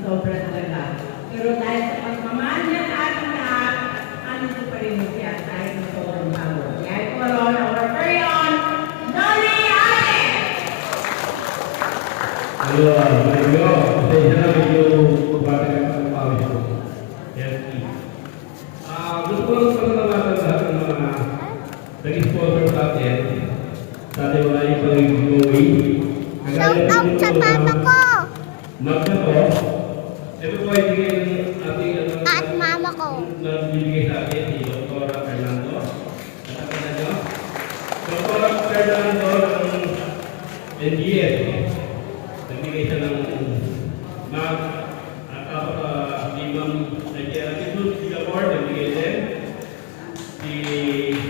sobra talaga. Pero dahil sa pagmamahal niya sa ating lahat, andito pa rin siya kahit na sobrang bago. Kaya ito ron, our very own, Noli Ate! Halo, Mario. Pasensya na medyo magbatagan sa pawis ko. Yes, please. Gusto ko lang pasalamatan lahat ng mga nag-sponsor sa atin. Sa ating wala yung pag-giveaway. Shout out sa papa ko! Magna ko. Ito po ay bigay ng ating At mama ko. nagbibigay sa atin si Dr. Fernando. Nakakita nyo? Dr. Fernando ng NGS. Nagbigay siya ng mag at tapos si Ma'am Nagiaratidus Sigapor, nagbigay din. Si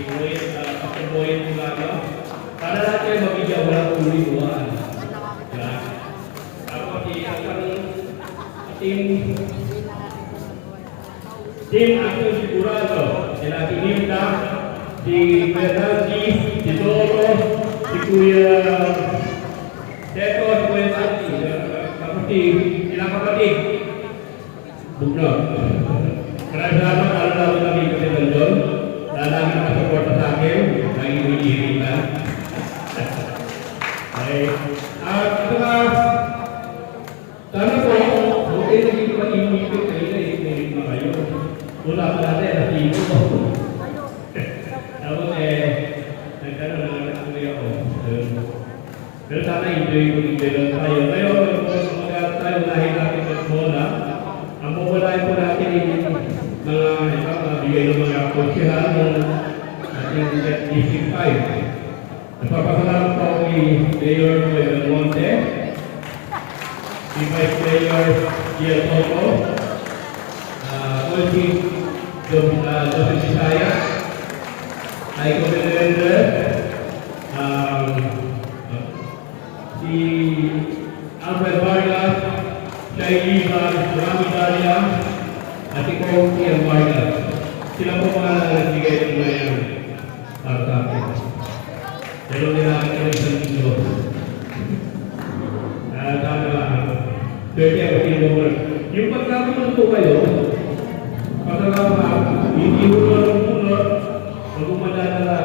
Pastor Boyd Mulano. Para natin mabigyan wala kong libuhan. Tapos si Team Action Sigurado, sila si Nilda, si Fernandi, si Doro, si Kuya Teto, si Kuya Santi, kapatid, sila kapatid. Bugno. Maraming salamat, lalo namin kasi doon. Lalo nakasuporta sa akin, lagi humihiritan. Okay. Ito nga, sana po, okay na dito mag-iimipit kayo na ipipilit na kayo. Wala pa natin, nasigo ko. Tapos nagkaroon na lang natuloy ako. Pero sana enjoy lang tayo. Ngayon, tayo unahin natin sa bola. Ang pupulahin po natin yung mga bigay ng mga konsihal ng ating District 5. Nagpapasalamat po ako kay Mayor Del Monte, si Vice Mayor Giel Soto, Chief Joseph Bisaya, ay Commander, si Alfred Vargas, Shai Ivan, Rami Dalia, at ikaw si Vargas. Sila po mga nagbigay ng mga para sa akin. Pero nila ang isang video. Pwede ako sinumulog. Yung pagkakulong po kayo, pasalamat, hindi mo nalulunod, huwag mo madadala,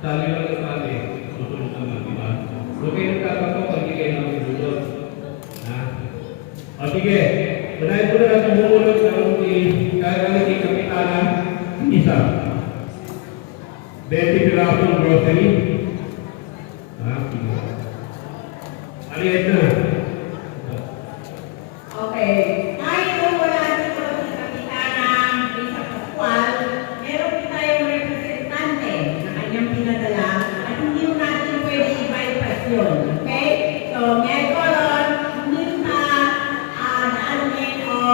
sali lang sa atin, susunod naman, di ba? Huwag kayo nagkakato pag hindi kayo nalulunod. O sige, unahin po na natin bumulog ng kagaling Kapitana, isa. 20 pirasong grocery. Aliit na.